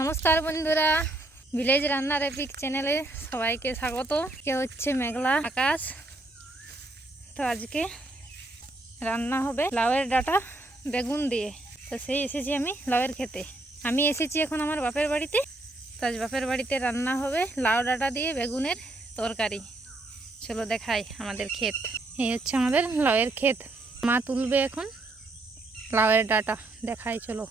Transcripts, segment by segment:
নমস্কার বন্ধুরা, ভিলেজ রান্নার এপিক চ্যানেলে সবাইকে স্বাগত। কে হচ্ছে মেঘলা আকাশ। তো আজকে রান্না হবে লাউয়ের ডাঁটা বেগুন দিয়ে। তো সেই এসেছি আমি লাউয়ের খেতে। আমি এসেছি এখন আমার বাপের বাড়িতে। তো আজ বাপের বাড়িতে রান্না হবে লাউ ডাঁটা দিয়ে বেগুনের তরকারি। চলো দেখাই আমাদের ক্ষেত। এই হচ্ছে আমাদের লাউয়ের ক্ষেত। মা তুলবে এখন লাউয়ের ডাঁটা, দেখাই চলো।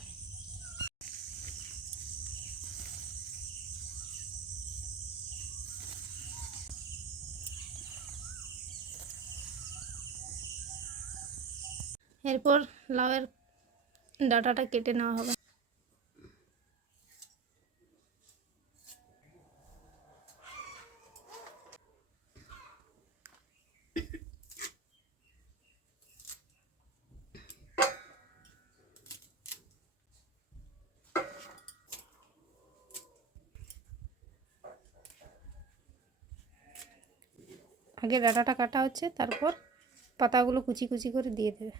এরপর লাউয়ের ডাঁটাটা কেটে নেওয়া হবে। আগে ডাঁটাটা কাটা হচ্ছে, তারপর পাতাগুলো কুচি কুচি করে দিয়ে দেবে।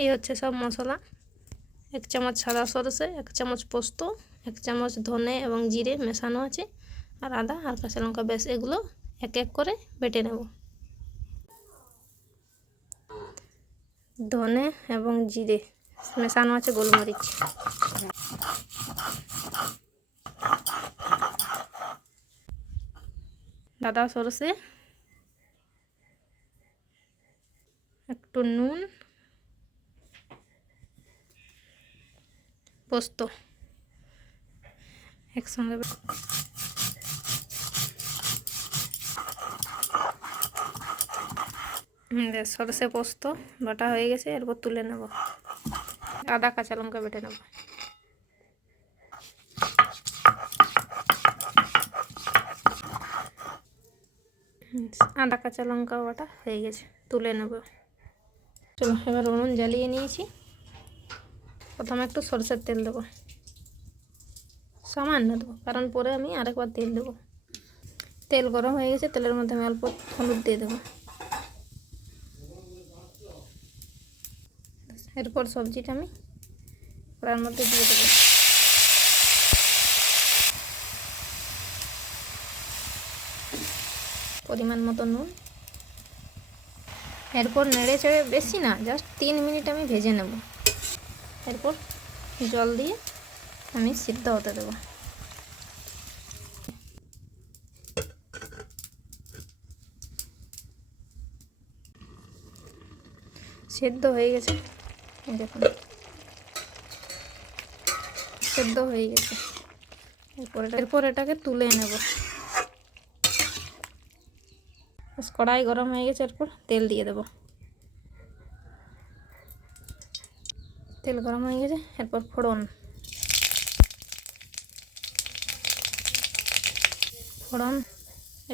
এই হচ্ছে সব মশলা। 1 চামচ সাদা সরষে, 1 চামচ পোস্ত, 1 চামচ ধনে এবং জিরে মেশানো আছে, আর আদা আর কাঁচা লঙ্কা। বেশ এগুলো এক এক করে বেটে নেব। ধনে এবং জিরে মেশানো আছে, গোলমরিচ, সাদা সরষে, একটু নুন, পোস্ত একসঙ্গে। সরষে পোস্ত বাটা হয়ে গেছে, এরপর তুলে নেব। আদা কাঁচা লঙ্কা বেটে নেব। আদা কাঁচা লঙ্কা বাটা হয়ে গেছে, তুলে নেব। চলো এবার উনুন জ্বালিয়ে নিয়েছি। প্রথমে একটু সরষের তেল দেবো, সামান্য দেবো, কারণ পরে আমি আরেকবার তেল দেবো। তেল গরম হয়ে গেছে, তেলের মধ্যে আমি অল্প হলুদ দিয়ে দেবো। এরপর সবজিটা আমি কড়ার মধ্যে দিয়ে দেবো। পরিমাণ মতো নুন। এরপর নেড়ে চেড়ে, বেশি না, জাস্ট 3 মিনিট আমি ভেজে নেব। এরপর জল দিয়ে আমি সিদ্ধ হতে দেবো। সেদ্ধ হয়ে গেছে, দেখুন সেদ্ধ হয়ে গেছে। এরপর এটাকে তুলে নেব। কড়াই গরম হয়ে গেছে, এরপর তেল দিয়ে দেব। তেল গরম হয়ে গেছে, এরপর ফোড়ন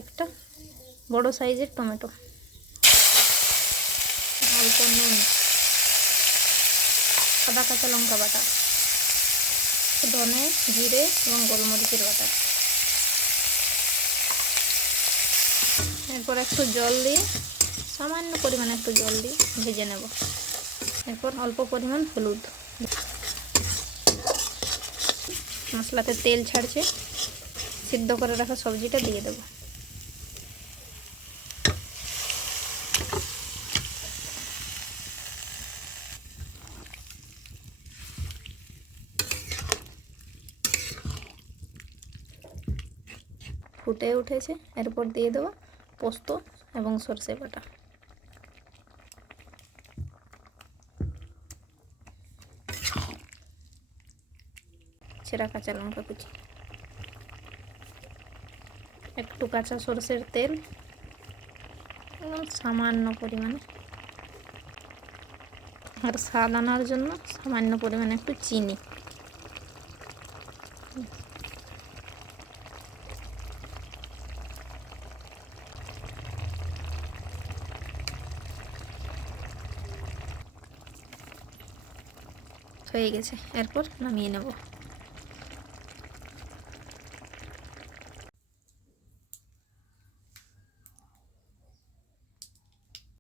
একটা বড় সাইজের টমেটো, অল্প নুন, আদা কাঁচা লঙ্কা বাটা, ধনে জিরে এবং গোলমরিচের বাটা। এরপর একটু জল দিয়ে, সামান্য পরিমাণে একটু জল দিয়ে ভেজে নেব। এরপর অল্প পরিমাণ হলুদ। মশলাতে তেল ছাড়ছে, সিদ্ধ করে রাখা সবজিটা দিয়ে দেব। ফুটে উঠেছে, এরপর দিয়ে দেবো পোস্ত এবং সরষে বাটা। ছেঁড়া কাঁচা লঙ্কা কুচি, একটু কাঁচা সরষের তেল, এবং সামান্য পরিমাণে, আর স্বাদ আনার জন্য সামান্য পরিমাণে একটু চিনি। হয়ে গেছে, এরপর নামিয়ে নেব।